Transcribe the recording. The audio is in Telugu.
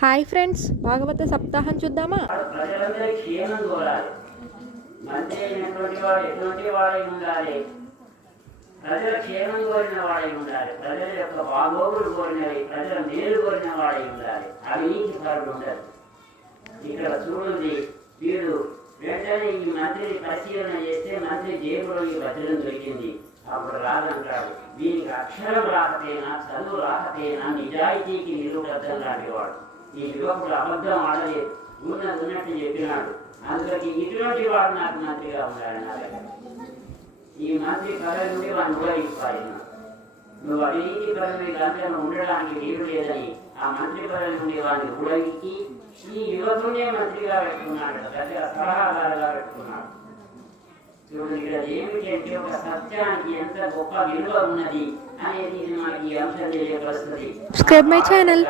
హాయ్ ఫ్రెండ్స్, భాగవత సప్తాహం చూద్దామా? ప్రజలందరి క్షేమం కోరాలి. మంచి అయినటువంటి వాడు ఎటువంటి వాడై ఉండాలి? ప్రజల క్షేమం కోరిన వాడై ఉండాలి. ప్రజల యొక్క బాగోగులు కోరినవి, ప్రజల మేలు కోరిన వాడై ఉండాలి. అవినీతి పరుడు ఉండదు. ఇక్కడ చూడండి, వీడు వెంటనే ఈ మంత్రిని పరిశీలన చేస్తే మంత్రి జేబులో ఈ వజ్రం దొరికింది. అప్పుడు రాదంటాడు, దీనికి అక్షరం రాకపోయినా, చదువు రాకపోయినా నిజాయితీకి నిలువబద్ధం లాంటివాడు. ఈ యువకుడు అబద్ధం ఆడలేదు, ఉన్నట్టు చెప్పినాడు. అందుకని ఇటువంటి వాడు నాకు మంత్రిగా ఉండాలి. నా దగ్గర ఈ మంత్రి పదవి నుండి వాడిని ఉపయోగించాలి. నువ్వు అవినీతి పదవి గంటను ఉండడానికి వీలు లేదని ఆ మంత్రి పదవి నుండి వాడిని ఉపయోగించి ఈ యువకునే మంత్రిగా పెట్టుకున్నాడు, పెద్ద సలహాదారుగా పెట్టుకున్నాడు. చూడండి, ఇక్కడ ఏమిటి అంటే ఒక సత్యానికి ఎంత గొప్ప విలువ ఉన్నది అనేది మనకి ఈ అంశం తెలియపరుస్తుంది. Subscribe my channel.